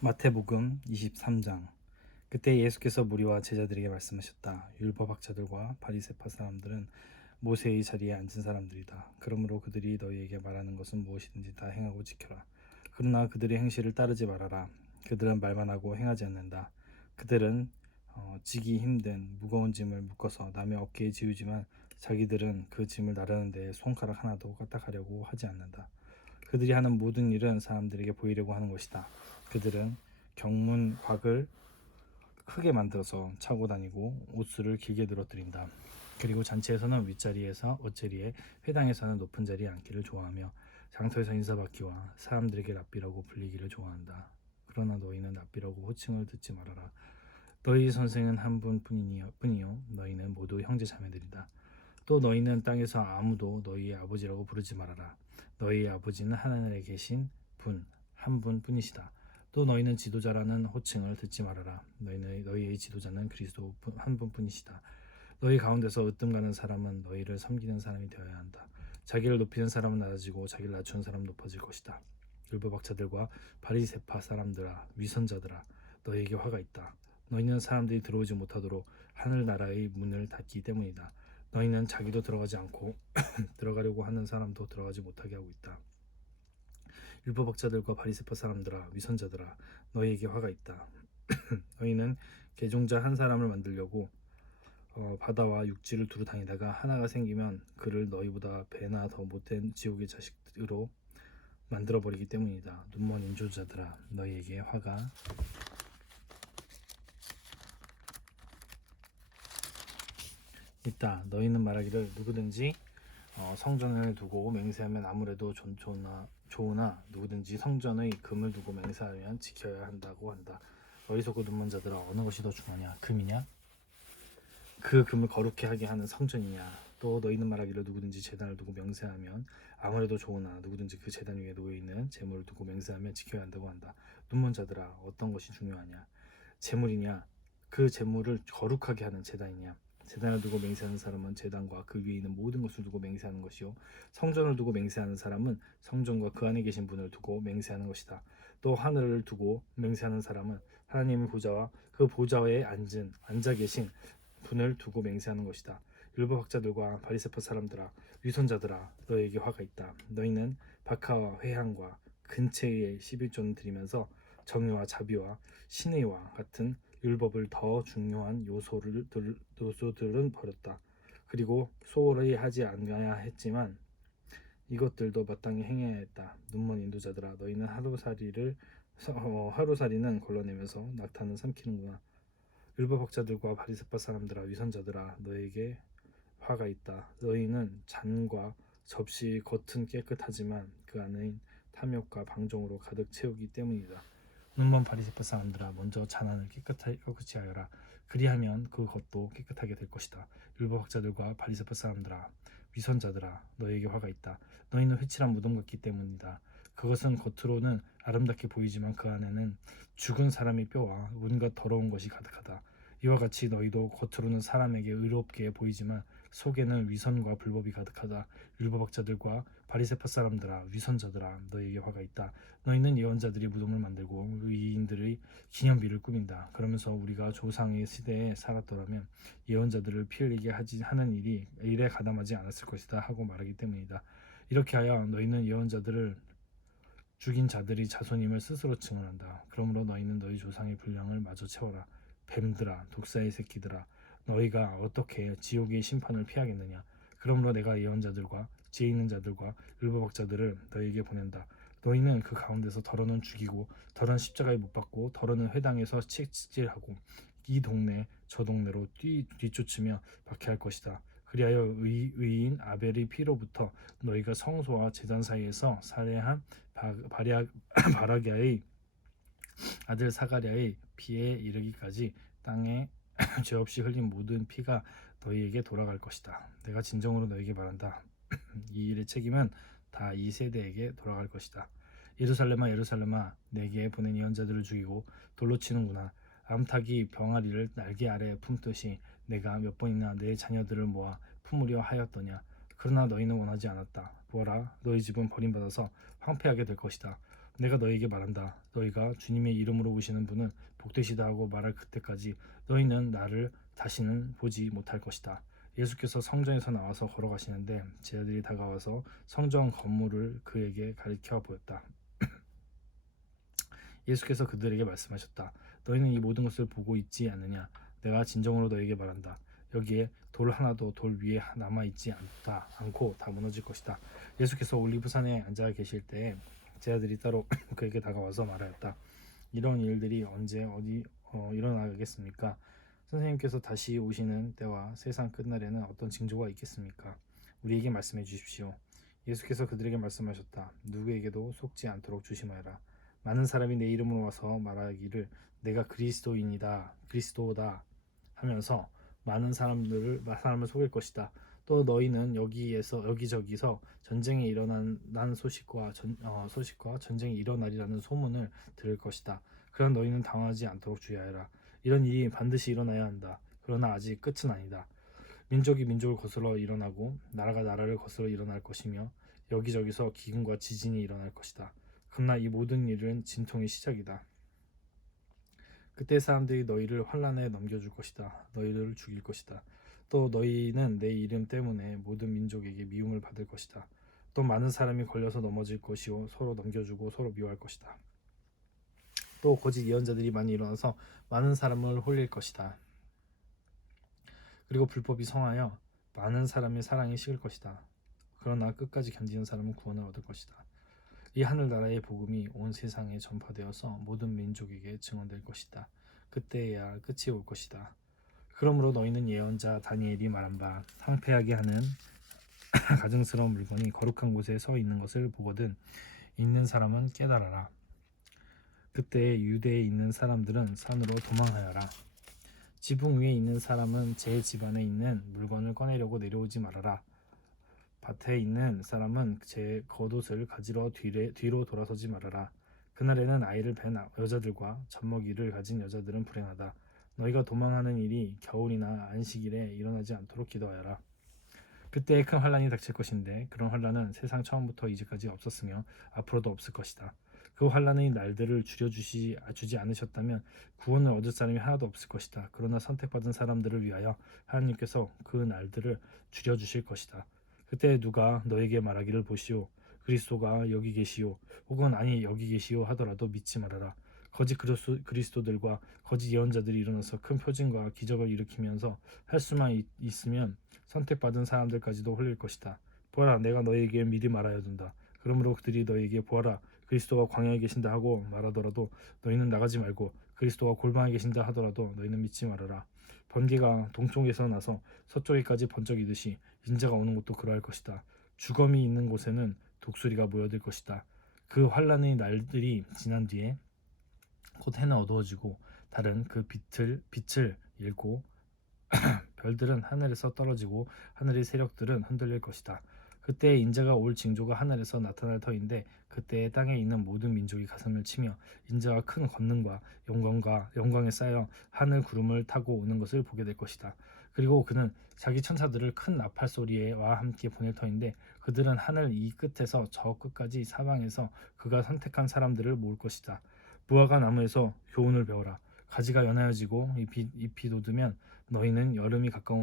마태복음 23장. 그때 예수께서 무리와 제자들에게 말씀하셨다. 율법학자들과 바리새파 사람들은 모세의 자리에 앉은 사람들이다. 그러므로 그들이 너희에게 말하는 것은 무엇이든지 다 행하고 지켜라. 그러나 그들의 행실을 따르지 말아라. 그들은 말만 하고 행하지 않는다. 그들은 지기 힘든 무거운 짐을 묶어서 남의 어깨에 지우지만 자기들은 그 짐을 나르는 데 손가락 하나도 까딱하려고 하지 않는다. 그들이 하는 모든 일은 사람들에게 보이려고 하는 것이다. 그들은 경문곽을 크게 만들어서 차고 다니고 옷수를 길게 늘어뜨린다. 그리고 잔치에서는 윗자리에서 엇자리에, 회당에서는 높은 자리에 앉기를 좋아하며 장터에서 인사받기와 사람들에게 랍비라고 불리기를 좋아한다. 그러나 너희는 랍비라고 호칭을 듣지 말아라. 너희 선생은 한 분뿐이요 너희는 모두 형제 자매들이다. 또 너희는 땅에서 아무도 너희의 아버지라고 부르지 말아라. 너희의 아버지는 하늘에 계신 분 한 분뿐이시다. 또 너희는 지도자라는 호칭을 듣지 말아라. 너희의 지도자는 그리스도 한 분뿐이시다. 너희 가운데서 으뜸 가는 사람은 너희를 섬기는 사람이 되어야 한다. 자기를 높이는 사람은 낮아지고 자기를 낮추는 사람은 높아질 것이다. 율법학자들과 바리새파 사람들아, 위선자들아, 너희에게 화가 있다. 너희는 사람들이 들어오지 못하도록 하늘나라의 문을 닫기 때문이다. 너희는 자기도 들어가지 않고 들어가려고 하는 사람도 들어가지 못하게 하고 있다. 율법학자들과 바리새파 사람들아, 위선자들아, 너희에게 화가 있다. 너희는 개종자 한 사람을 만들려고 바다와 육지를 두루 다니다가 하나가 생기면 그를 너희보다 배나 더 못된 지옥의 자식으로 만들어버리기 때문이다. 눈먼 인조자들아, 너희에게 화가 있다. 너희는 말하기를 누구든지 성전을 두고 맹세하면 아무래도 좋으나 누구든지 성전의 금을 두고 맹세하면 지켜야 한다고 한다. 어리석고 눈먼 자들아, 어느 것이 더 중하냐? 금이냐? 그 금을 거룩해 하게 하는 성전이냐? 또 너희는 말하기를 누구든지 제단을 두고 맹세하면 아무래도 좋으나 누구든지 그 제단 위에 놓여있는 재물을 두고 맹세하면 지켜야 한다고 한다. 눈먼 자들아, 어떤 것이 중요하냐? 재물이냐? 그 재물을 거룩하게 하는 제단이냐? 제단을 두고 맹세하는 사람은 제단과 그 위에 있는 모든 것을 두고 맹세하는 것이요, 성전을 두고 맹세하는 사람은 성전과 그 안에 계신 분을 두고 맹세하는 것이다. 또 하늘을 두고 맹세하는 사람은 하나님의 보좌와 그 보좌에 앉아 계신 분을 두고 맹세하는 것이다. 율법학자들과 바리새파 사람들아, 위선자들아, 너희에게 화가 있다. 너희는 박하와 회향과 근체의 11조는 드리면서 정의와 자비와 신의와 같은 율법을 더 중요한 요소들은 버렸다. 그리고 소홀히 하지 않아야 했지만 이것들도 마땅히 행해야 했다. 눈먼 인도자들아, 너희는 하루살이는 걸러내면서 낙타는 삼키는구나. 율법학자들과 바리새파 사람들아, 위선자들아, 너에게 화가 있다. 너희는 잔과 접시 겉은 깨끗하지만 그 안은 탐욕과 방종으로 가득 채우기 때문이다. 눈먼 바리새파 사람들아, 먼저 잔안을 깨끗이 하여라. 그리하면 그 겉도 깨끗하게 될 것이다. 율법학자들과 바리새파 사람들아, 위선자들아, 너희에게 화가 있다. 너희는 회칠한 무덤 같기 때문이다. 그것은 겉으로는 아름답게 보이지만 그 안에는 죽은 사람의 뼈와 온갖 더러운 것이 가득하다. 이와 같이 너희도 겉으로는 사람에게 의롭게 보이지만 속에는 위선과 불법이 가득하다. 율법학자들과 바리새파 사람들아, 위선자들아, 너희에게 화가 있다. 너희는 예언자들이 무덤을 만들고 의인들의 기념비를 꾸민다. 그러면서 우리가 조상의 시대에 살았더라면 예언자들을 피 흘리게 하는 일에 가담하지 않았을 것이다 하고 말하기 때문이다. 이렇게 하여 너희는 예언자들을 죽인 자들이 자손임을 스스로 증언한다. 그러므로 너희는 너희 조상의 분량을 마저 채워라. 뱀들아, 독사의 새끼들아, 너희가 어떻게 지옥의 심판을 피하겠느냐? 그러므로 내가 예언자들과 지혜 있는 자들과 율법학자들을 너희에게 보낸다. 너희는 그 가운데서 더러는 죽이고 더러는 십자가에 못 박고 더러는 회당에서 채찍질하고 이 동네 저 동네로 뒤쫓으며 박해할 것이다. 그리하여 의인 아벨의 피로부터 너희가 성소와 제단 사이에서 살해한 바라기아의 아들 사가랴의 피에 이르기까지 땅에 죄 없이 흘린 모든 피가 너희에게 돌아갈 것이다. 내가 진정으로 너희에게 말한다. 이 일의 책임은 다 이 세대에게 돌아갈 것이다. 예루살렘아, 예루살렘아, 내게 보낸 예언자들을 죽이고 돌로 치는구나. 암탉이 병아리를 날개 아래에 품듯이 내가 몇 번이나 내 자녀들을 모아 품으려 하였더냐. 그러나 너희는 원하지 않았다. 보아라, 너희 집은 버림받아서 황폐하게 될 것이다. 내가 너에게 말한다. 너희가 주님의 이름으로 오시는 분은 복되시다 하고 말할 그때까지 너희는 나를 다시는 보지 못할 것이다. 예수께서 성전에서 나와서 걸어가시는데 제자들이 다가와서 성전 건물을 그에게 가리켜 보였다. 예수께서 그들에게 말씀하셨다. 너희는 이 모든 것을 보고 있지 않느냐? 내가 진정으로 너희에게 말한다. 여기에 돌 하나도 돌 위에 남아 있지 않고 다 무너질 것이다. 예수께서 올리브산에 앉아 계실 때 제자들이 따로 그에게 다가와서 말하였다. 이런 일들이 언제 어디 일어나겠습니까? 선생님께서 다시 오시는 때와 세상 끝날에는 어떤 징조가 있겠습니까? 우리에게 말씀해 주십시오. 예수께서 그들에게 말씀하셨다. 누구에게도 속지 않도록 조심하여라. 많은 사람이 내 이름으로 와서 말하기를 내가 그리스도다 하면서 많은 사람을 속일 것이다. 또 너희는 여기저기서 전쟁이 일어난 소식과 전쟁이 일어나리라는 소문을 들을 것이다. 그러나 너희는 당하지 않도록 주의하여라. 이런 일이 반드시 일어나야 한다. 그러나 아직 끝은 아니다. 민족이 민족을 거슬러 일어나고 나라가 나라를 거슬러 일어날 것이며 여기저기서 기근과 지진이 일어날 것이다. 그러나 이 모든 일은 진통의 시작이다. 그때 사람들이 너희를 환난에 넘겨줄 것이다. 너희를 죽일 것이다. 또 너희는 내 이름 때문에 모든 민족에게 미움을 받을 것이다. 또 많은 사람이 걸려서 넘어질 것이요 서로 넘겨주고 서로 미워할 것이다. 또 거짓 예언자들이 많이 일어나서 많은 사람을 홀릴 것이다. 그리고 불법이 성하여 많은 사람의 사랑이 식을 것이다. 그러나 끝까지 견디는 사람은 구원을 얻을 것이다. 이 하늘나라의 복음이 온 세상에 전파되어서 모든 민족에게 증언될 것이다. 그때야 끝이 올 것이다. 그러므로 너희는 예언자 다니엘이 말한 바 황폐하게 하는 가증스러운 물건이 거룩한 곳에 서 있는 것을 보거든 있는 사람은 깨달아라. 그때 유대에 있는 사람들은 산으로 도망하여라. 지붕 위에 있는 사람은 제 집안에 있는 물건을 꺼내려고 내려오지 말아라. 밭에 있는 사람은 제 겉옷을 가지러 뒤로 돌아서지 말아라. 그날에는 아이를 뵌 여자들과 젖먹이를 가진 여자들은 불행하다. 너희가 도망하는 일이 겨울이나 안식일에 일어나지 않도록 기도하여라. 그때 큰 환란이 닥칠 것인데 그런 환란은 세상 처음부터 이제까지 없었으며 앞으로도 없을 것이다. 그 환란의 날들을 주지 않으셨다면 구원을 얻을 사람이 하나도 없을 것이다. 그러나 선택받은 사람들을 위하여 하나님께서 그 날들을 줄여주실 것이다. 그때 누가 너에게 말하기를 보시오 그리스도가 여기 계시오 혹은 아니 여기 계시오 하더라도 믿지 말아라. 거짓 그리스도들과 거짓 예언자들이 일어나서 큰 표징과 기적을 일으키면서 할 수만 있으면 선택받은 사람들까지도 홀릴 것이다. 보아라 내가 너희에게 미리 말하여 둔다. 그러므로 그들이 너희에게 보아라 그리스도가 광야에 계신다 하고 말하더라도 너희는 나가지 말고 그리스도가 골방에 계신다 하더라도 너희는 믿지 말아라. 번개가 동쪽에서 나서 서쪽에까지 번쩍이듯이 인자가 오는 것도 그러할 것이다. 주검이 있는 곳에는 독수리가 모여들 것이다. 그 환란의 날들이 지난 뒤에 곧 해는 어두워지고 달은 그 빛을 잃고 별들은 하늘에서 떨어지고 하늘의 세력들은 흔들릴 것이다. 그때 인자가 올 징조가 하늘에서 나타날 터인데 그때 땅에 있는 모든 민족이 가슴을 치며 인자가 큰 권능과 영광에 쌓여 하늘 구름을 타고 오는 것을 보게 될 것이다. 그리고 그는 자기 천사들을 큰 나팔 소리와 함께 보낼 터인데 그들은 하늘 이 끝에서 저 끝까지 사방에서 그가 선택한 사람들을 모을 것이다. 무화과 나무에서 교훈을 배워라. 가지가 연하여지고 잎이 돋으면 너희는 여름이 가까이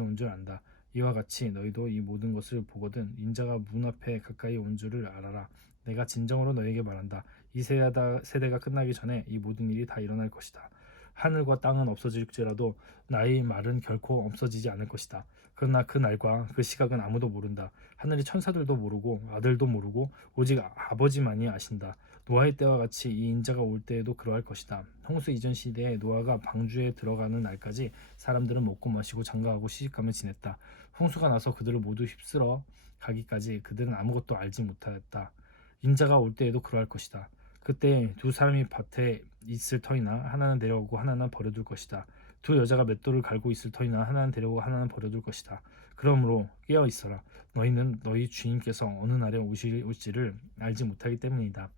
온 줄 안다. 이와 같이 너희도 이 모든 것을 보거든 인자가 문 앞에 가까이 온 줄을 알아라. 내가 진정으로 너희에게 말한다. 이 세대가 끝나기 전에 이 모든 일이 다 일어날 것이다. 하늘과 땅은 없어질지라도 나의 말은 결코 없어지지 않을 것이다. 그러나 그 날과 그 시각은 아무도 모른다. 하늘의 천사들도 모르고 아들도 모르고 오직 아버지만이 아신다. 노아의 때와 같이 이 인자가 올 때에도 그러할 것이다. 홍수 이전 시대에 노아가 방주에 들어가는 날까지 사람들은 먹고 마시고 장가하고 시집가며 지냈다. 홍수가 나서 그들을 모두 휩쓸어 가기까지 그들은 아무것도 알지 못하였다. 인자가 올 때에도 그러할 것이다. 그때 두 사람이 밭에 있을 터이나 하나는 데려오고 하나는 버려둘 것이다. 두 여자가 맷돌을 갈고 있을 터이나 하나는 데려오고 하나는 버려둘 것이다. 그러므로 깨어 있어라. 너희는 너희 주인께서 어느 날에 오실지를 알지 못하기 때문이다.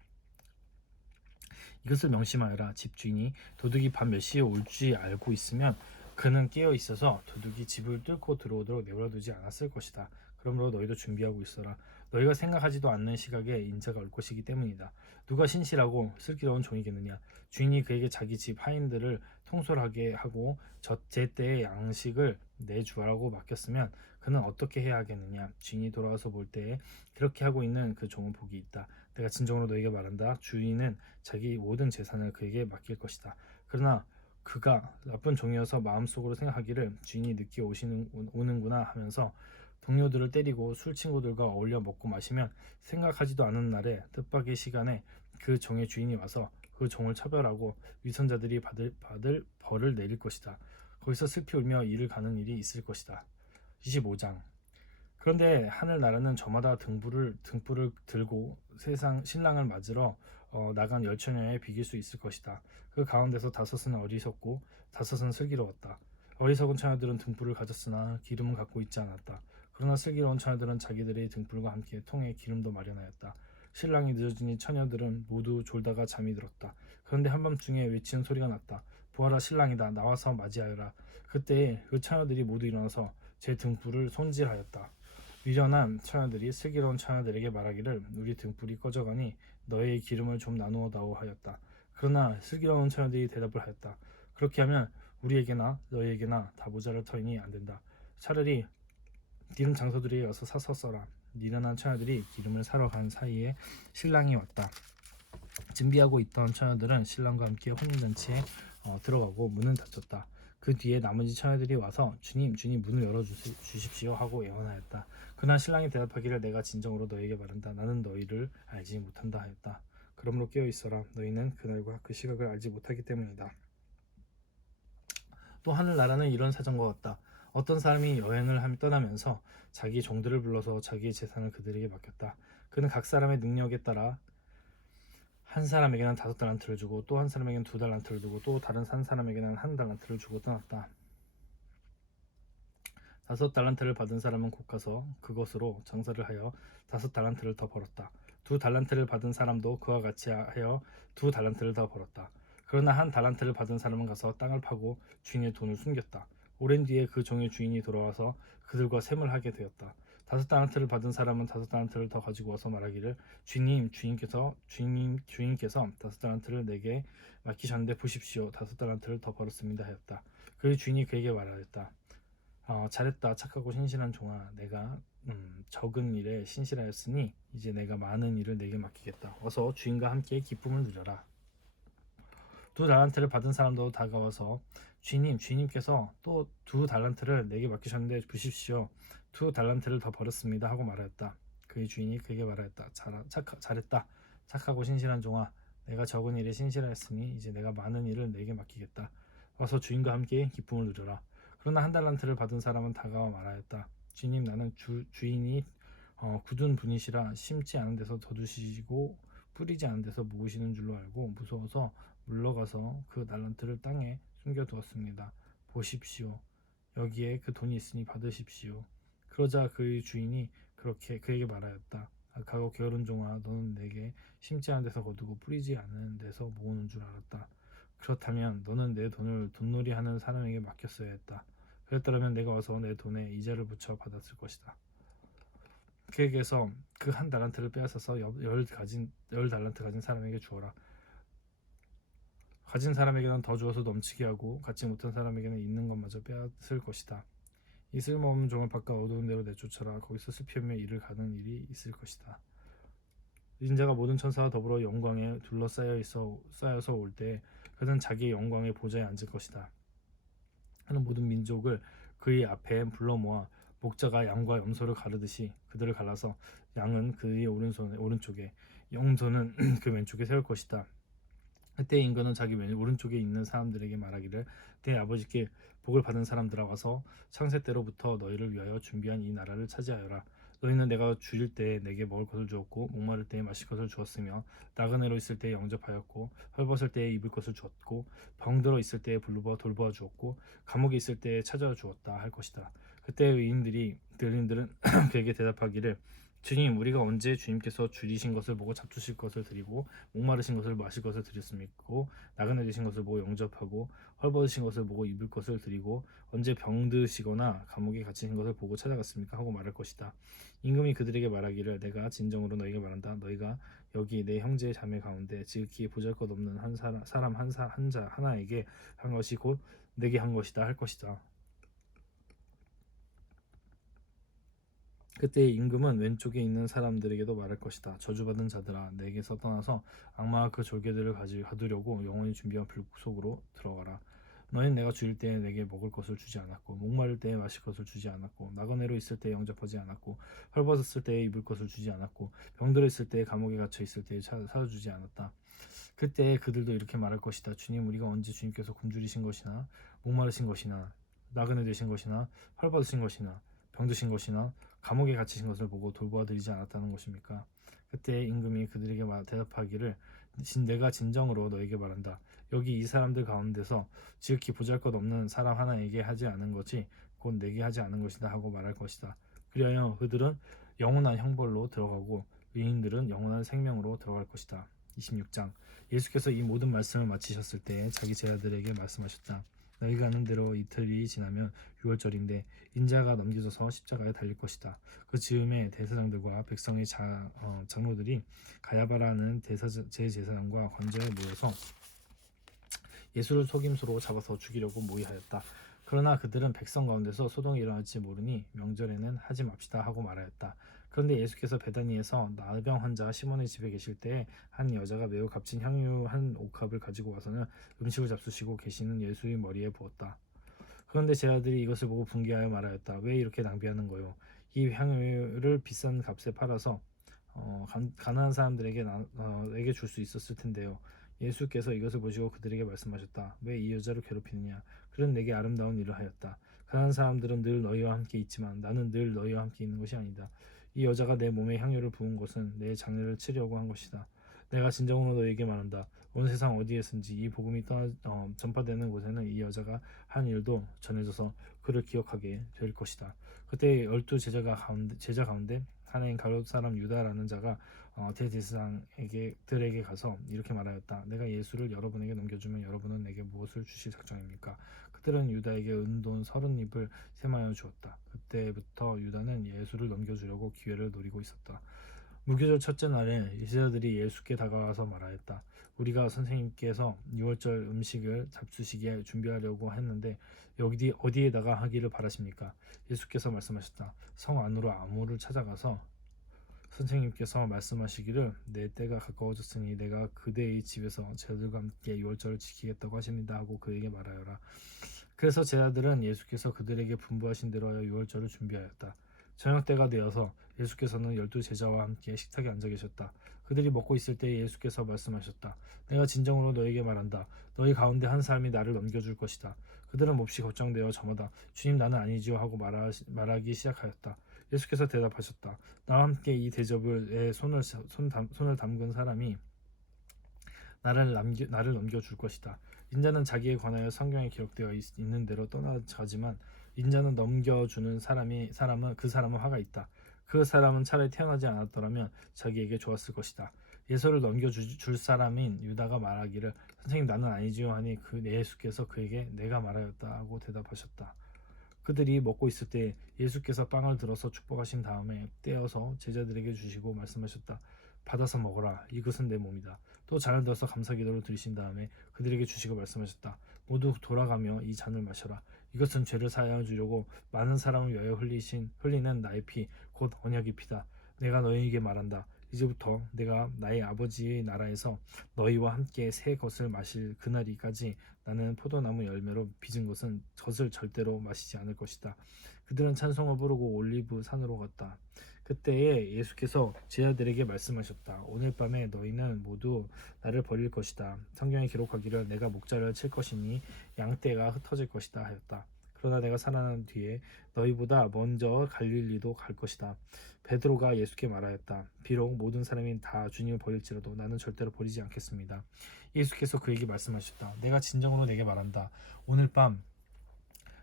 이것을 명심하여라. 집주인이 도둑이 밤 몇 시에 올지 알고 있으면 그는 깨어 있어서 도둑이 집을 뚫고 들어오도록 내버려두지 않았을 것이다. 그러므로 너희도 준비하고 있어라. 너희가 생각하지도 않는 시각에 인자가 올 것이기 때문이다. 누가 신실하고 슬기로운 종이겠느냐. 주인이 그에게 자기 집 하인들을 통솔하게 하고 제때의 양식을 내주라고 맡겼으면 그는 어떻게 해야 하겠느냐. 주인이 돌아와서 볼 때에 그렇게 하고 있는 그 종은 복이 있다. 내가 진정으로 너희에게 말한다. 주인은 자기 모든 재산을 그에게 맡길 것이다. 그러나 그가 나쁜 종이어서 마음속으로 생각하기를 주인이 늦게 오는구나 하면서 동료들을 때리고 술 친구들과 어울려 먹고 마시면 생각하지도 않은 날에 뜻밖의 시간에 그 종의 주인이 와서 그 종을 처벌하고 위선자들이 받을 벌을 내릴 것이다. 거기서 슬피 울며 이를 가는 일이 있을 것이다. 25장. 그런데 하늘나라는 저마다 등불을 들고 세상 신랑을 맞으러 나간 열처녀에 비길 수 있을 것이다. 그 가운데서 다섯은 어리석고 다섯은 슬기로웠다. 어리석은 처녀들은 등불을 가졌으나 기름은 갖고 있지 않았다. 그러나 슬기로운 처녀들은 자기들의 등불과 함께 통에 기름도 마련하였다. 신랑이 늦어지니 처녀들은 모두 졸다가 잠이 들었다. 그런데 한밤중에 외치는 소리가 났다. 보아라, 신랑이다. 나와서 맞이하여라. 그때에 그 처녀들이 모두 일어나서 제 등불을 손질하였다. 미련한 처녀들이 슬기로운 처녀들에게 말하기를 우리 등불이 꺼져가니 너의 기름을 좀 나누어 다오 하였다. 그러나 슬기로운 처녀들이 대답을 하였다. 그렇게 하면 우리에게나 너희에게나 다 모자랄 터이니 안 된다. 차라리 기름 장소들이 와서 사서 써라. 미련한 처녀들이 기름을 사러 간 사이에 신랑이 왔다. 준비하고 있던 처녀들은 신랑과 함께 혼인잔치에 들어가고 문은 닫혔다. 그 뒤에 나머지 처녀들이 와서 주님 문을 열어주십시오 하고 애원하였다. 그러나 신랑이 대답하기를 내가 진정으로 너희에게 말한다. 나는 너희를 알지 못한다 하였다. 그러므로 깨어있어라. 너희는 그날과 그 시각을 알지 못하기 때문이다. 또 하늘나라는 이런 사정과 같다. 어떤 사람이 여행을 떠나면서 자기 종들을 불러서 자기의 재산을 그들에게 맡겼다. 그는 각 사람의 능력에 따라 한 사람에게는 5달란트를 주고 또 한 사람에게는 2달란트를 주고 또 다른 한 사람에게는 1달란트를 주고 떠났다. 5달란트를 받은 사람은 곧 가서 그것으로 장사를 하여 5달란트를 더 벌었다. 2달란트를 받은 사람도 그와 같이 하여 2달란트를 더 벌었다. 그러나 1달란트를 받은 사람은 가서 땅을 파고 주인의 돈을 숨겼다. 오랜 뒤에 그 종의 주인이 돌아와서 그들과 셈을 하게 되었다. 5달란트를 받은 사람은 5달란트를 더 가지고 와서 말하기를 주인께서 5달란트를 내게 맡기셨는데 보십시오. 5달란트를 더 벌었습니다 하였다. 그 주인이 그에게 말하였다. 잘했다. 착하고 신실한 종아. 내가 적은 일에 신실하였으니 이제 내가 많은 일을 내게 맡기겠다. 어서 주인과 함께 기쁨을 누려라. 2달란트를 받은 사람도 다가와서 주인님께서 또 2달란트를 내게 맡기셨는데 보십시오. 2달란트를 더 벌었습니다 하고 말하였다. 그의 주인이 그에게 말하였다. 잘했다. 착하고 신실한 종아. 내가 적은 일에 신실하였으니 이제 내가 많은 일을 내게 맡기겠다. 어서 주인과 함께 기쁨을 누려라. 그러나 1달란트를 받은 사람은 다가와 말하였다. 주인님, 나는 주인이 굳은 분이시라 심지 않은 데서 거두시고 뿌리지 않은 데서 모으시는 줄로 알고 무서워서 물러가서 그 달란트를 땅에 숨겨두었습니다. 보십시오. 여기에 그 돈이 있으니 받으십시오. 그러자 그의 주인이 그렇게 그에게 말하였다. 악하고 게으른 종아, 너는 내게 심지 않은 데서 거두고 뿌리지 않은 데서 모으는 줄 알았다. 그렇다면 너는 내 돈을 돈놀이하는 사람에게 맡겼어야 했다. 그랬더라면 내가 와서 내 돈에 이자를 붙여 받았을 것이다. 그에게서 그 1달란트를 빼앗아서 10달란트 가진 사람에게 주어라. 가진 사람에게는 더 주어서 넘치게 하고 갖지 못한 사람에게는 있는 것마저 빼앗을 것이다. 이 쓸모없는 종을 바깥 어두운 데로 내쫓아라. 거기서 슬피 울며 이를 가는 일이 있을 것이다. 인자가 모든 천사와 더불어 영광에 쌓여서 올 때 그는 자기의 영광의 보좌에 앉을 것이다. 하는 모든 민족을 그의 앞에 불러 모아 목자가 양과 염소를 가르듯이 그들을 갈라서 양은 그의 오른쪽에 염소는 그 왼쪽에 세울 것이다. 그때 인간은 자기 오른쪽에 있는 사람들에게 말하기를 내 아버지께 복을 받은 사람들아 와서 창세 때로부터 너희를 위하여 준비한 이 나라를 차지하여라. 너희는 내가 줄일 때에 내게 먹을 것을 주었고 목마를 때에 마실 것을 주었으며 나그네로 있을 때에 영접하였고 헐벗을 때에 입을 것을 주었고 병들어 있을 때에 돌보아 주었고 감옥에 있을 때에 찾아와 주었다 할 것이다. 그때 의인들은 그에게 대답하기를 주님, 우리가 언제 주님께서 줄이신 것을 보고 잡수실 것을 드리고 목마르신 것을 마실 것을 드렸습니까? 나그네 되신 것을 보고 영접하고 헐벗으신 것을 보고 입을 것을 드리고 언제 병드시거나 감옥에 갇히신 것을 보고 찾아갔습니까? 하고 말할 것이다. 임금이 그들에게 말하기를 내가 진정으로 너희에게 말한다. 너희가 여기 내 형제 자매 가운데 지극히 보잘것없는 한 사람 하나에게 한 것이 곧 내게 한 것이다 할 것이다. 그때 임금은 왼쪽에 있는 사람들에게도 말할 것이다. 저주받은 자들아, 내게서 떠나서 악마와 그 졸개들을 가두려고 영원히 준비한 불 속으로 들어가라. 너희는 내가 죽일 때에 내게 먹을 것을 주지 않았고 목마를 때에 마실 것을 주지 않았고 나그네로 있을 때에 영접하지 않았고 헐벗었을 때에 입을 것을 주지 않았고 병들어 있을 때에 감옥에 갇혀 있을 때에 사주지 않았다. 그때 그들도 이렇게 말할 것이다. 주님, 우리가 언제 주님께서 굶주리신 것이나 목마르신 것이나 나그네 되신 것이나 헐벗으신 것이나 병드신 것이나 감옥에 갇히신 것을 보고 돌보아 드리지 않았다는 것입니까? 그때 임금이 그들에게 대답하기를 내가 진정으로 너에게 말한다. 여기 이 사람들 가운데서 지극히 보잘것없는 사람 하나에게 하지 않은 것이 곧 내게 하지 않은 것이다 하고 말할 것이다. 그리하여 그들은 영원한 형벌로 들어가고 의인들은 영원한 생명으로 들어갈 것이다. 26장. 예수께서 이 모든 말씀을 마치셨을 때 자기 제자들에게 말씀하셨다. 너희가 아는 대로 이틀이 지나면 유월절인데 인자가 넘겨져서 십자가에 달릴 것이다. 그 즈음에 대제사장들과 백성의 장로들이 가야바라는 제사장과 관저에 모여서 예수를 속임수로 잡아서 죽이려고 모의하였다. 그러나 그들은 백성 가운데서 소동이 일어날지 모르니 명절에는 하지 맙시다 하고 말하였다. 그런데 예수께서 베다니에서 나병 환자 시몬의 집에 계실 때에 한 여자가 매우 값진 향유 한 옥합을 가지고 와서는 음식을 잡수시고 계시는 예수의 머리에 부었다. 그런데 제자들이 이것을 보고 분개하여 말하였다. 왜 이렇게 낭비하는 거요? 이 향유를 비싼 값에 팔아서 가난한 사람들에게 에게 줄 수 있었을 텐데요. 예수께서 이것을 보시고 그들에게 말씀하셨다. 왜 이 여자를 괴롭히느냐? 그는 내게 아름다운 일을 하였다. 가난한 사람들은 늘 너희와 함께 있지만 나는 늘 너희와 함께 있는 것이 아니다. 이 여자가 내 몸에 향유를 부은 것은 내 장례를 치려고 한 것이다. 내가 진정으로 너희에게 말한다. 온 세상 어디에선지 이 복음이 전파되는 곳에는 이 여자가 한 일도 전해져서 그를 기억하게 될 것이다. 그때 12 제자 가운데 하나인 가룟 사람 유다라는 자가 대제사장들에게 가서 이렇게 말하였다. 내가 예수를 여러분에게 넘겨주면 여러분은 내게 무엇을 주실 작정입니까? 그들은 유다에게 은돈 30입을 세마여 주었다. 그때부터 유다는 예수를 넘겨주려고 기회를 노리고 있었다. 무교절 첫째 날에 제자들이 예수께 다가와서 말하였다. 우리가 선생님께서 유월절 음식을 잡수시기에 준비하려고 했는데 여기 어디에다가 하기를 바라십니까? 예수께서 말씀하셨다. 성 안으로 아무를 찾아가서 선생님께서 말씀하시기를 내 때가 가까워졌으니 내가 그대의 집에서 제자들과 함께 유월절을 지키겠다고 하십니다 하고 그에게 말하여라. 그래서 제자들은 예수께서 그들에게 분부하신 대로 하여 유월절을 준비하였다. 저녁 때가 되어서 예수께서는 12 제자와 함께 식탁에 앉아 계셨다. 그들이 먹고 있을 때 예수께서 말씀하셨다. 내가 진정으로 너에게 말한다. 너희 가운데 한 사람이 나를 넘겨줄 것이다. 그들은 몹시 걱정되어 저마다 주님 나는 아니지요 하고 말하기 시작하였다. 예수께서 대답하셨다. 나와 함께 이 대접에 손을 담근 사람이 나를 넘겨줄 것이다. 인자는 자기에 관하여 성경에 기록되어 있는 대로 떠나가지만 인자는 넘겨주는 그 사람은 화가 있다. 그 사람은 차라리 태어나지 않았더라면 자기에게 좋았을 것이다. 예수를 넘겨줄 사람인 유다가 말하기를 선생님 나는 아니지요 하니 예수께서 그에게 내가 말하였다고 대답하셨다. 그들이 먹고 있을 때 예수께서 빵을 들어서 축복하신 다음에 떼어서 제자들에게 주시고 말씀하셨다. 받아서 먹어라. 이것은 내 몸이다. 또 잔을 들어서 감사기도를 드리신 다음에 그들에게 주시고 말씀하셨다. 모두 돌아가며 이 잔을 마셔라. 이것은 죄를 사하여 주려고 많은 사람을 위하여 흘리는 나의 피, 곧 언약의 피다. 내가 너희에게 말한다. 이제부터 내가 나의 아버지의 나라에서 너희와 함께 새 것을 마실 그날이까지 나는 포도나무 열매로 빚은 것을 절대로 마시지 않을 것이다. 그들은 찬송을 부르고 올리브 산으로 갔다. 그때에 예수께서 제자들에게 말씀하셨다. 오늘 밤에 너희는 모두 나를 버릴 것이다. 성경에 기록하기를 내가 목자를 칠 것이니 양떼가 흩어질 것이다 하였다. 그러나 내가 살아난 뒤에 너희보다 먼저 갈릴리도 갈 것이다. 베드로가 예수께 말하였다. 비록 모든 사람이 다 주님을 버릴지라도 나는 절대로 버리지 않겠습니다. 예수께서 그에게 말씀하셨다. 내가 진정으로 내게 말한다. 오늘 밤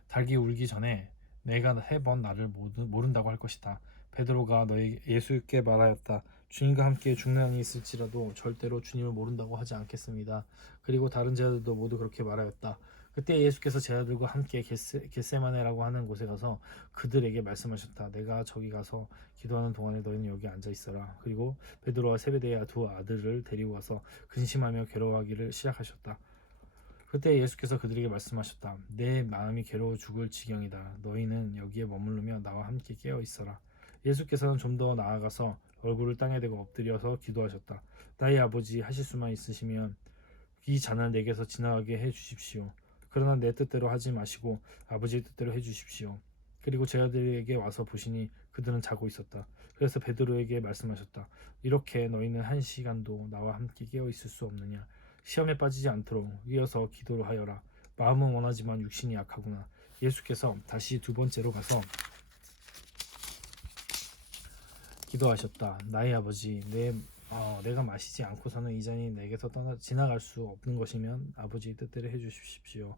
닭이 울기 전에 내가 3번 나를 모른다고 할 것이다. 베드로가 너희 예수께 말하였다. 주님과 함께 죽는 한이 있을지라도 절대로 주님을 모른다고 하지 않겠습니다. 그리고 다른 제자들도 모두 그렇게 말하였다. 그때 예수께서 제자들과 함께 겟세마네라고 하는 곳에 가서 그들에게 말씀하셨다. 내가 저기 가서 기도하는 동안에 너희는 여기 앉아 있어라. 그리고 베드로와 세베대의 두 아들을 데리고 와서 근심하며 괴로워하기를 시작하셨다. 그때 예수께서 그들에게 말씀하셨다. 내 마음이 괴로워 죽을 지경이다. 너희는 여기에 머무르며 나와 함께 깨어 있어라. 예수께서는 좀 더 나아가서 얼굴을 땅에 대고 엎드려서 기도하셨다. 나의 아버지, 하실 수만 있으시면 이 잔을 내게서 지나가게 해 주십시오. 그러나 내 뜻대로 하지 마시고 아버지의 뜻대로 해 주십시오. 그리고 제자들에게 와서 보시니 그들은 자고 있었다. 그래서 베드로에게 말씀하셨다. 이렇게 너희는 한 시간도 나와 함께 깨어 있을 수 없느냐? 시험에 빠지지 않도록 이어서 기도를 하여라. 마음은 원하지만 육신이 약하구나. 예수께서 다시 두 번째로 가서 기도하셨다. 나의 아버지, 내가 마시지 않고서는 이 잔이 내게서 지나갈 수 없는 것이면 아버지의 뜻대로 해주십시오.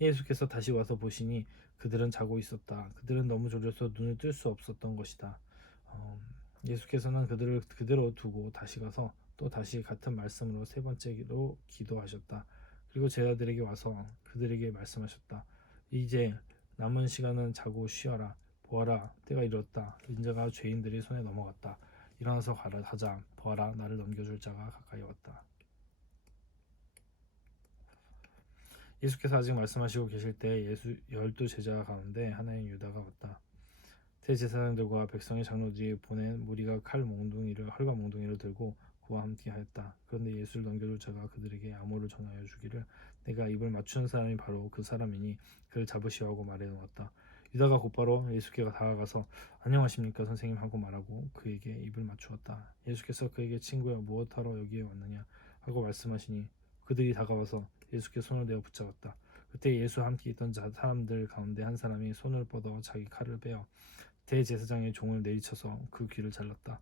예수께서 다시 와서 보시니 그들은 자고 있었다. 그들은 너무 졸려서 눈을 뜰 수 없었던 것이다. 어, 예수께서는 그들을 그대로 두고 다시 가서 또 다시 같은 말씀으로 세 번째로 기도하셨다. 그리고 제자들에게 와서 그들에게 말씀하셨다. 이제 남은 시간은 자고 쉬어라. 보아라, 때가 이르렀다. 인자가 죄인들의 손에 넘어갔다. 일어나서 가자. 보아라, 나를 넘겨줄 자가 가까이 왔다. 예수께서 아직 말씀하시고 계실 때 예수 12제자 가운데 하나인 유다가 왔다. 대제사장들과 백성의 장로들이 보낸 무리가 활과 몽둥이를 들고 그와 함께 하였다. 그런데 예수를 넘겨줄 자가 그들에게 암호를 전하여 주기를 내가 입을 맞추는 사람이 바로 그 사람이니 그를 잡으시오 하고 말해 놓았다. 유다가 곧바로 예수께 다가가서 안녕하십니까 선생님 하고 말하고 그에게 입을 맞추었다. 예수께서 그에게 친구야 무엇하러 여기에 왔느냐 하고 말씀하시니 그들이 다가와서 예수께 손을 대어 붙잡았다. 그때 예수와 함께 있던 사람들 가운데 한 사람이 손을 뻗어 자기 칼을 빼어 대제사장의 종을 내리쳐서 그 귀를 잘랐다.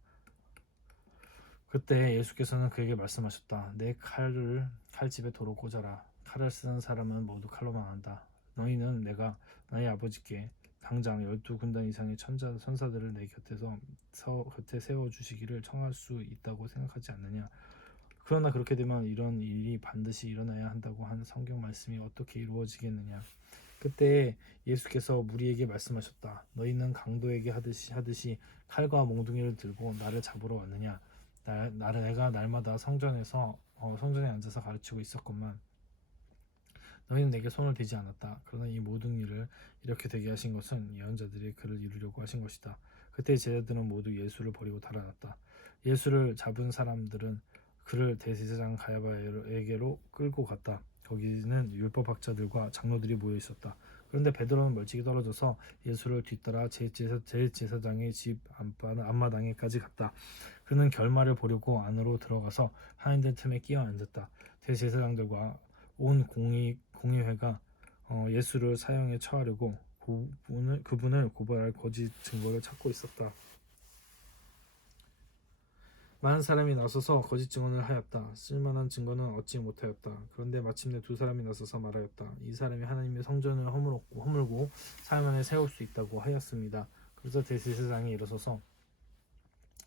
그때 예수께서는 그에게 말씀하셨다. 내 칼을 칼집에 도로 꽂아라. 칼을 쓰는 사람은 모두 칼로 망한다. 너희는 내가 나의 아버지께 당장 12군단 이상의 천사들을 내 곁에 세워주시기를 청할 수 있다고 생각하지 않느냐. 그러나 그렇게 되면 이런 일이 반드시 일어나야 한다고 하는 성경 말씀이 어떻게 이루어지겠느냐. 그때 예수께서 무리에게 말씀하셨다. 너희는 강도에게 하듯이 칼과 몽둥이를 들고 나를 잡으러 왔느냐? 내가 날마다 성전에 앉아서 가르치고 있었건만 너희는 내게 손을 대지 않았다. 그러나 이 모든 일을 이렇게 되게 하신 것은 예언자들이 그를 이루려고 하신 것이다. 그때 제자들은 모두 예수를 버리고 달아났다. 예수를 잡은 사람들은 그를 대제사장 가야바에게로 끌고 갔다. 거기는 율법학자들과 장로들이 모여 있었다. 그런데 베드로는 멀찍이 떨어져서 예수를 뒤따라 제사장의 집 앞마당에까지 갔다. 그는 결말을 보려고 안으로 들어가서 하인들 틈에 끼어 앉았다. 대제사장들과 온 공의회가 예수를 사형에 처하려고 그분을 고발할 거짓 증거를 찾고 있었다. 많은 사람이 나서서 거짓 증언을 하였다. 쓸만한 증거는 얻지 못하였다. 그런데 마침내 두 사람이 나서서 말하였다. 이 사람이 하나님의 성전을 허물고 4일 만에 세울 수 있다고 하였습니다. 그래서 대제사장이 일어서서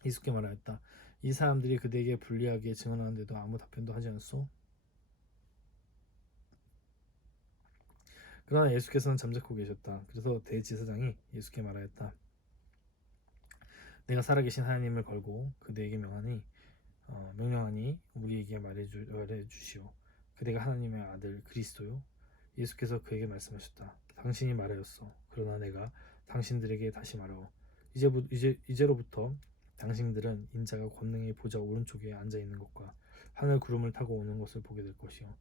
예수께 말하였다. 이 사람들이 그대에게 불리하게 증언하는데도 아무 답변도 하지 않았소? 그러나 예수께서는 잠자코 계셨다. 그래서 대제사장이 예수께 말하였다. 내가 살아계신 하나님을 걸고 그대에게 명령하니 우리에게 말해주시오. 그대가 하나님의 아들 그리스도요? 예수께서 그에게 말씀하셨다. 당신이 말하였소. 그러나 내가 당신들에게 다시 말하오. 이제로부터 당신들은 인자가 권능의 보좌 오른쪽에 앉아 있는 것과 하늘 구름을 타고 오는 것을 보게 될 것이요.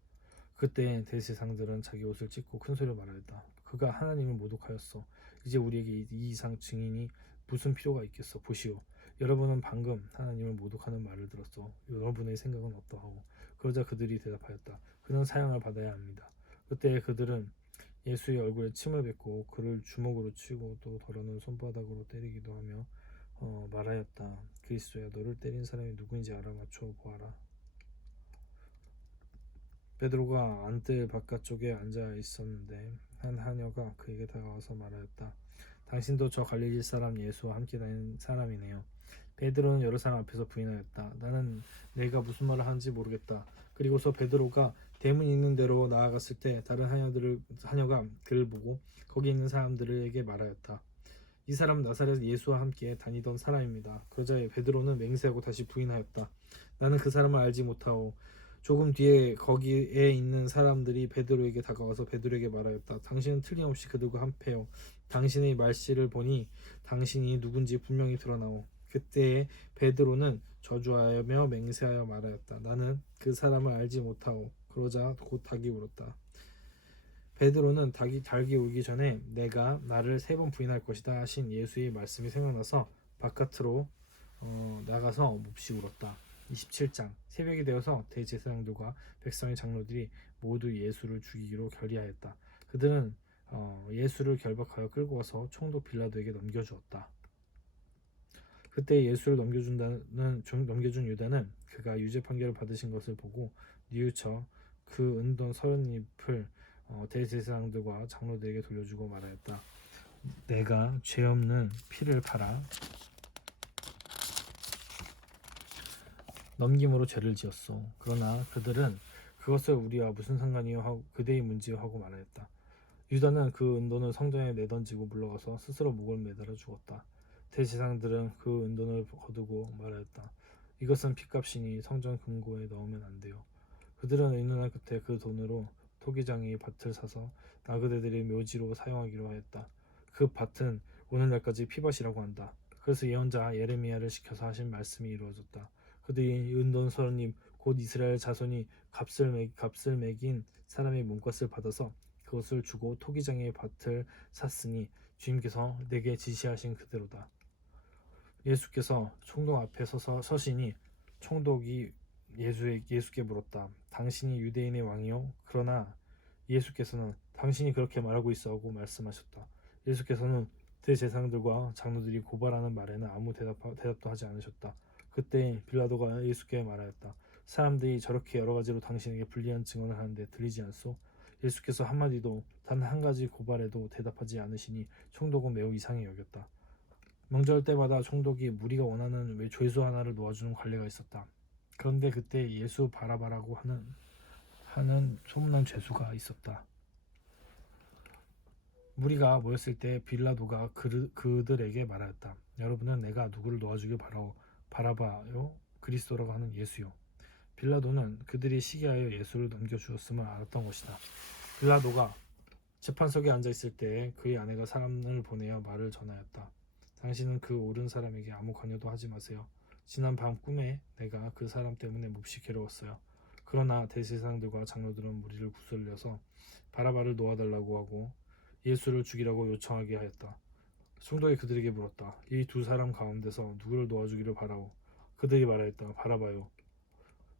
그때 대제사장들은 자기 옷을 찢고 큰 소리로 말하였다. 그가 하나님을 모독하였어. 이제 우리에게 이 이상 증인이 무슨 필요가 있겠어. 보시오. 여러분은 방금 하나님을 모독하는 말을 들었어. 여러분의 생각은 어떠하오? 그러자 그들이 대답하였다. 그는 사형을 받아야 합니다. 그때 그들은 예수의 얼굴에 침을 뱉고 그를 주먹으로 치고 또 더러는 손바닥으로 때리기도 하며 말하였다. 그리스도야, 너를 때린 사람이 누구인지 알아맞혀 보아라. 베드로가 안뜰 바깥쪽에 앉아 있었는데 한 하녀가 그에게 다가와서 말하였다. 당신도 저 갈릴리 사람 예수와 함께 다닌 사람이네요. 베드로는 여러 사람 앞에서 부인하였다. 나는 내가 무슨 말을 하는지 모르겠다. 그리고서 베드로가 대문 있는 데로 나아갔을 때 다른 하녀가 그를 보고 거기 있는 사람들에게 말하였다. 이 사람은 나사렛 예수와 함께 다니던 사람입니다. 그러자 베드로는 맹세하고 다시 부인하였다. 나는 그 사람을 알지 못하오. 조금 뒤에 거기에 있는 사람들이 베드로에게 다가와서 베드로에게 말하였다. 당신은 틀림없이 그들과 한패요. 당신의 말씨를 보니 당신이 누군지 분명히 드러나오. 그때에 베드로는 저주하며 맹세하여 말하였다. 나는 그 사람을 알지 못하오. 그러자 곧 닭이 울었다. 베드로는 닭이 울기 전에 내가 나를 3번 부인할 것이다 하신 예수의 말씀이 생각나서 바깥으로 나가서 몹시 울었다. 27장 새벽이 되어서 대제사장들과 백성의 장로들이 모두 예수를 죽이기로 결의하였다. 그들은 예수를 결박하여 끌고 와서 총독 빌라도에게 넘겨주었다. 그때 예수를 넘겨준 유다는 그가 유죄 판결을 받으신 것을 보고 뉘우쳐 그 은돈 30잎을 대제사장들과 장로들에게 돌려주고 말하였다. 내가 죄 없는 피를 팔아 넘김으로 죄를 지었소. 그러나 그들은 그것을 우리와 무슨 상관이요 하고 그대의 문제요 하고 말하였다. 유다는 그 은돈을 성전에 내던지고 물러가서 스스로 목을 매달아 죽었다. 대제사장들은 그 은돈을 거두고 말하였다. 이것은 핏값이니 성전 금고에 넣으면 안 돼요. 그들은 의논한 끝에 그 돈으로 토기장이 밭을 사서 나그네들의 묘지로 사용하기로 하였다. 그 밭은 오늘날까지 피밭이라고 한다. 그래서 예언자 예레미야를 시켜서 하신 말씀이 이루어졌다. 그들이 은돈 서원님 곧 이스라엘 자손이 값을 매긴 사람의 몸값을 받아서 그것을 주고 토기장의 밭을 샀으니 주님께서 내게 지시하신 그대로다. 예수께서 총독 앞에 서시니 총독이 예수께 물었다. 당신이 유대인의 왕이요? 그러나 예수께서는 당신이 그렇게 말하고 있어 하고 말씀하셨다. 예수께서는 대제사장들과 장로들이 고발하는 말에는 아무 대답도 하지 않으셨다. 그때 빌라도가 예수께 말하였다. 사람들이 저렇게 여러 가지로 당신에게 불리한 증언을 하는데 들리지 않소? 예수께서 한마디도 단 한 가지 고발에도 대답하지 않으시니 총독은 매우 이상히 여겼다. 명절 때마다 총독이 무리가 원하는 죄수 하나를 놓아주는 관례가 있었다. 그런데 그때 예수 바라바라고 하는 소문난 죄수가 있었다. 무리가 모였을 때 빌라도가 그들에게 말하였다. 여러분은 내가 누구를 놓아주길 바라오? 바라바요? 그리스도라고 하는 예수요. 빌라도는 그들이 시기하여 예수를 넘겨주었음을 알았던 것이다. 빌라도가 재판석에 앉아있을 때 그의 아내가 사람을 보내어 말을 전하였다. 당신은 그 옳은 사람에게 아무 관여도 하지 마세요. 지난 밤 꿈에 내가 그 사람 때문에 몹시 괴로웠어요. 그러나 대제사장들과 장로들은 무리를 구슬려서 바라바를 놓아달라고 하고 예수를 죽이라고 요청하게 하였다. 총독이 그들에게 물었다. 이 두 사람 가운데서 누구를 놓아주기를 바라오? 그들이 말하였다. 바라바요.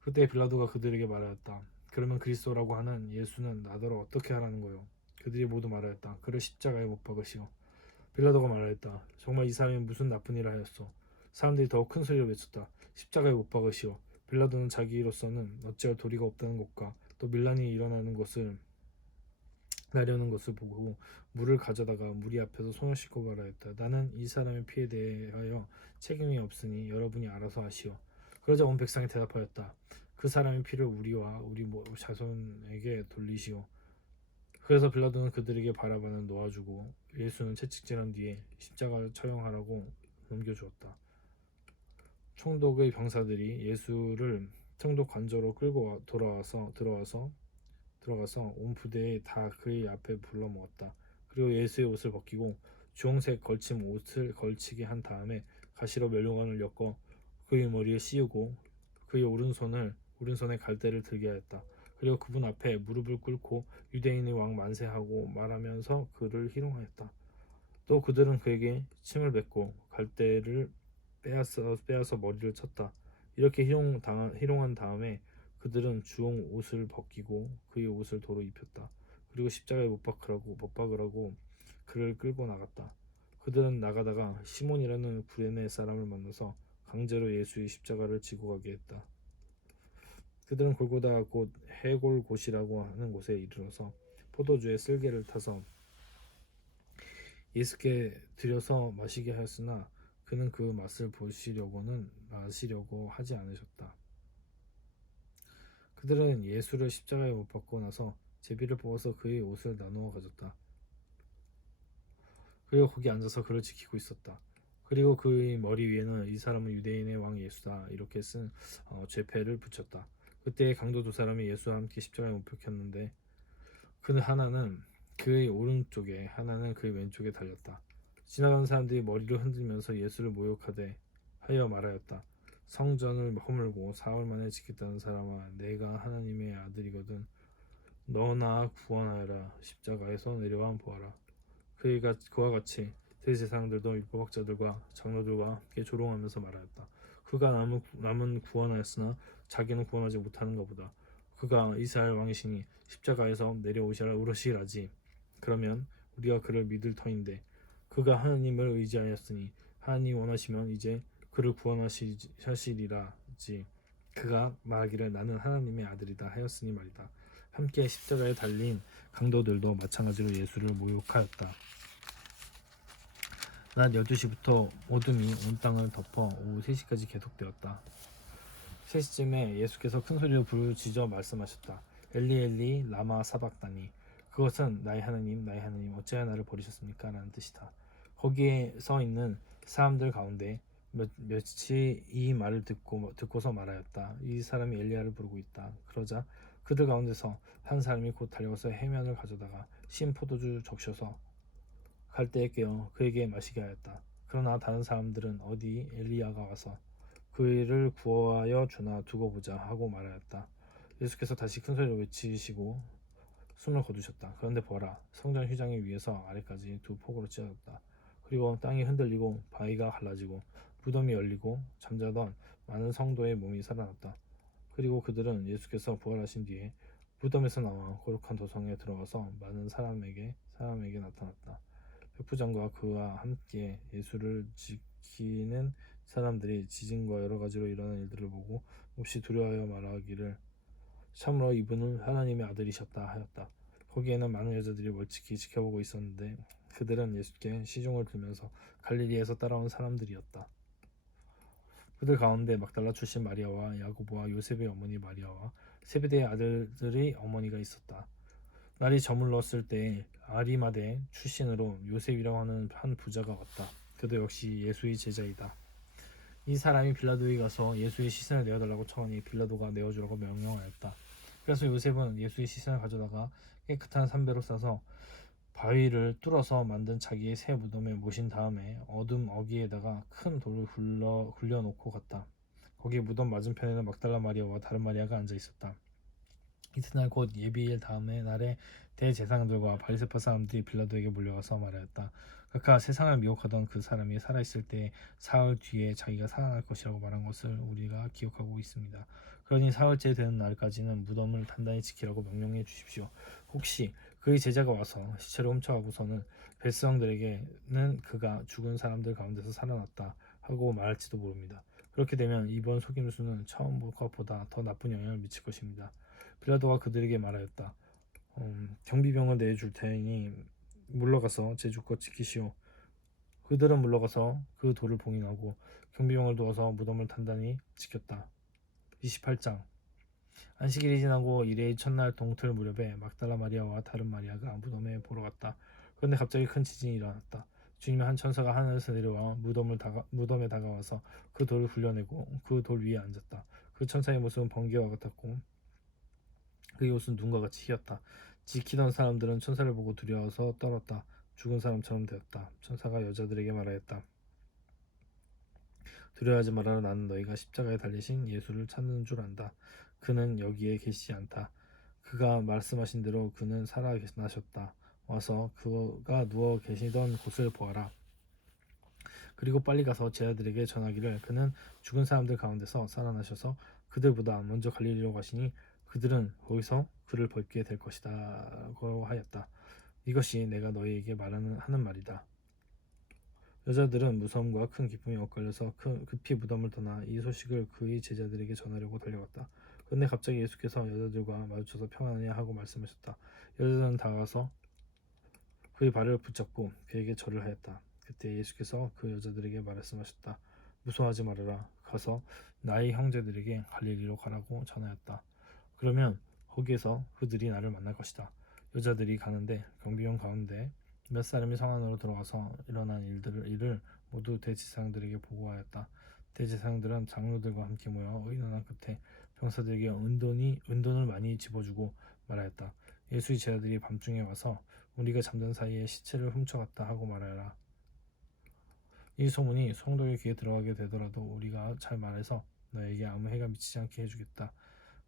그때 빌라도가 그들에게 말하였다. 그러면 그리스도라고 하는 예수는 나더러 어떻게 하라는 거요? 그들이 모두 말하였다. 그를 십자가에 못 박으시오. 빌라도가 말하였다. 정말 이 사람이 무슨 나쁜 일을 하였소? 사람들이 더욱 큰 소리로 외쳤다. 십자가에 못 박으시오. 빌라도는 자기로서는 어찌할 도리가 없다는 것과 또 밀란이 나려는 것을 보고 물을 가져다가 무리 앞에서 손을 씻고 말하였다. 나는 이 사람의 피에 대하여 책임이 없으니 여러분이 알아서 하시오. 그러자 온 백성이 대답하였다. 그 사람의 피를 우리와 우리 자손에게 돌리시오. 그래서 빌라도는 그들에게 바라바는 놓아주고 예수는 채찍질한 뒤에 십자가 처형하라고 넘겨주었다. 총독의 병사들이 예수를 총독 관저로 끌고 들어가서 온 부대에 다 그의 앞에 불러모았다. 그리고 예수의 옷을 벗기고 주홍색 걸침 옷을 걸치게 한 다음에 가시로 멜로관을 엮어 그의 머리에 씌우고 그의 오른손에 갈대를 들게 하였다. 그리고 그분 앞에 무릎을 꿇고 유대인의 왕 만세하고 말하면서 그를 희롱하였다. 또 그들은 그에게 침을 뱉고 갈대를 빼앗아 머리를 쳤다. 이렇게 희롱한 다음에 그들은 주홍 옷을 벗기고 그의 옷을 도로 입혔다. 그리고 십자가에 못 박으라고 그를 끌고 나갔다. 그들은 나가다가 시몬이라는 구레네 사람을 만나서 강제로 예수의 십자가를 지고 가게 했다. 그들은 골고다 곧 해골곳이라고 하는 곳에 이르러서 포도주에 쓸개를 타서 예수께 드려서 마시게 하였으나 그는 그 맛을 마시려고 하지 않으셨다. 그들은 예수를 십자가에 못 박고 나서 제비를 뽑아서 그의 옷을 나누어 가졌다. 그리고 거기 앉아서 그를 지키고 있었다. 그리고 그의 머리 위에는 이 사람은 유대인의 왕 예수다 이렇게 쓴 죄패를 붙였다. 그때 강도 두 사람이 예수와 함께 십자가에 못 박혔는데 그 하나는 그의 오른쪽에 하나는 그의 왼쪽에 달렸다. 지나가는 사람들이 머리를 흔들면서 예수를 모욕하되 하여 말하였다. 성전을 허물고 사흘 만에 지켰다는 사람아, 내가 하나님의 아들이거든 너나 구원하여라. 십자가에서 내려와 보아라. 그와 같이 대제사장들도 율법학자들과 장로들과 함께 조롱하면서 말하였다. 그가 남은 구원하였으나 자기는 구원하지 못하는가 보다. 그가 이스라엘 왕이시니 십자가에서 내려오시라지. 그러면 우리가 그를 믿을 터인데 그가 하나님을 의지하였으니 하나님 원하시면 이제 그를 구원하시리라지. 그가 말하기를 나는 하나님의 아들이다 하였으니 말이다. 함께 십자가에 달린 강도들도 마찬가지로 예수를 모욕하였다. 낮 12시부터 어둠이 온 땅을 덮어 오후 3시까지 계속되었다. 3시쯤에 예수께서 큰 소리로 부르짖어 말씀하셨다. 엘리 엘리 라마 사박다니. 그것은 나의 하나님 어찌하여 나를 버리셨습니까? 라는 뜻이다. 거기에 서 있는 사람들 가운데 몇이 이 말을 듣고서 말하였다. 이 사람이 엘리야를 부르고 있다. 그러자 그들 가운데서 한 사람이 곧 달려가서 해면을 가져다가 신 포도주 적셔서 갈대에 깨어 그에게 마시게 하였다. 그러나 다른 사람들은 어디 엘리야가 와서 그를 구하여 주나 두고 보자 하고 말하였다. 예수께서 다시 큰 소리로 외치시고 숨을 거두셨다. 그런데 보라, 성전 휘장이 위에서 아래까지 두 폭으로 찢어졌다. 그리고 땅이 흔들리고 바위가 갈라지고 무덤이 열리고 잠자던 많은 성도의 몸이 살아났다. 그리고 그들은 예수께서 부활하신 뒤에 무덤에서 나와 거룩한 도성에 들어가서 많은 사람에게 나타났다. 백부장과 그와 함께 예수를 지키는 사람들이 지진과 여러 가지로 일어난 일들을 보고 몹시 두려워하여 말하기를 참으로 이분은 하나님의 아들이셨다 하였다. 거기에는 많은 여자들이 멀찍이 지켜보고 있었는데 그들은 예수께 시종을 들면서 갈릴리에서 따라온 사람들이었다. 그들 가운데 막달라 출신 마리아와 야고보와 요셉의 어머니 마리아와 세베대의 아들들의 어머니가 있었다. 날이 저물렀을 때 아리마대 출신으로 요셉이라고 하는 한 부자가 왔다. 그도 역시 예수의 제자이다. 이 사람이 빌라도에 가서 예수의 시신을 내어달라고 청하니 빌라도가 내어주라고 명령하였다. 그래서 요셉은 예수의 시신을 가져다가 깨끗한 삼배로 싸서 바위를 뚫어서 만든 자기의 새 무덤에 모신 다음에 어둠 어귀에다가 큰 돌을 굴려놓고 갔다. 거기 무덤 맞은편에는 막달라 마리아와 다른 마리아가 앉아 있었다. 이튿날 곧 예비일 다음에 날에 대제사장들과 바리새파 사람들이 빌라도에게 몰려와서 말하였다. 각각 세상을 미혹하던 그 사람이 살아있을 때 사흘 뒤에 자기가 살아날 것이라고 말한 것을 우리가 기억하고 있습니다. 그러니 사흘째 되는 날까지는 무덤을 단단히 지키라고 명령해 주십시오. 혹시 그의 제자가 와서 시체를 훔쳐가고서는 백성들에게는 그가 죽은 사람들 가운데서 살아났다 하고 말할지도 모릅니다. 그렇게 되면 이번 속임수는 처음 것보다 더 나쁜 영향을 미칠 것입니다. 빌라도가 그들에게 말하였다. 경비병을 내줄 테니 물러가서 제 주껏 지키시오. 그들은 물러가서 그 돌을 봉인하고 경비병을 두어서 무덤을 단단히 지켰다. 28장 안식일이 지나고 이레의 첫날 동틀 무렵에 막달라 마리아와 다른 마리아가 무덤에 보러 갔다. 그런데 갑자기 큰 지진이 일어났다. 주님의 한 천사가 하늘에서 내려와 무덤에 다가와서 그 돌을 굴려내고 그 돌 위에 앉았다. 그 천사의 모습은 번개와 같았고 그의 옷은 눈과 같이 희었다. 지키던 사람들은 천사를 보고 두려워서 떨었다. 죽은 사람처럼 되었다. 천사가 여자들에게 말하였다. 두려워하지 말아라. 나는 너희가 십자가에 달리신 예수를 찾는 줄 안다. 그는 여기에 계시지 않다. 그가 말씀하신 대로 그는 살아나셨다. 와서 그가 누워 계시던 곳을 보아라. 그리고 빨리 가서 제자들에게 전하기를 그는 죽은 사람들 가운데서 살아나셔서 그들보다 먼저 갈릴리로 가시니 그들은 거기서 그를 뵙게 될 것이다고 하였다. 이것이 내가 너희에게 하는 말이다. 여자들은 무서움과 큰 기쁨이 엇갈려서 급히 무덤을 떠나 이 소식을 그의 제자들에게 전하려고 달려갔다. 그런데 갑자기 예수께서 여자들과 마주쳐서 평안하냐 하고 말씀하셨다. 여자들은 다가가서 그의 발을 붙잡고 그에게 절을 하였다. 그때 예수께서 그 여자들에게 말씀하셨다. 무서워하지 말아라. 가서 나의 형제들에게 갈릴리로 가라고 전하였다. 그러면 거기에서 그들이 나를 만날 것이다. 여자들이 가는데 경비원 가운데 몇 사람이 성 안으로 들어가서 일어난 일을 모두 대제사장들에게 보고하였다. 대제사장들은 장로들과 함께 모여 의논한 끝에 병사들에게 은돈을 많이 집어주고 말하였다. 예수의 제자들이 밤중에 와서 우리가 잠든 사이에 시체를 훔쳐갔다 하고 말하여라. 이 소문이 성도의 귀에 들어가게 되더라도 우리가 잘 말해서 너에게 아무 해가 미치지 않게 해주겠다.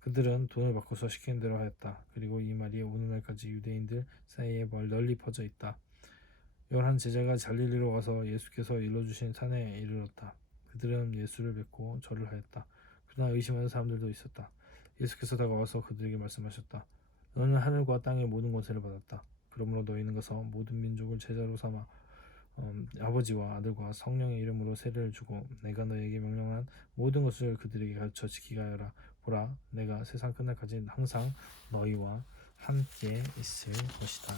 그들은 돈을 바꿔서 시키는 대로 하였다. 그리고 이 말이 오늘날까지 유대인들 사이에 널리 퍼져 있다. 11제자가 갈릴리로 가서 예수께서 일러주신 산에 이르렀다. 그들은 예수를 뵙고 절을 하였다. 그러나 의심하는 사람들도 있었다. 예수께서 다가와서 그들에게 말씀하셨다. 너는 하늘과 땅의 모든 권세를 받았다. 그러므로 너희는 가서 모든 민족을 제자로 삼아 아버지와 아들과 성령의 이름으로 세례를 주고 내가 너에게 명령한 모든 것을 그들에게 가르쳐 지키게 하여라. 보라, 내가 세상 끝날까지 항상 너희와 함께 있을 것이다.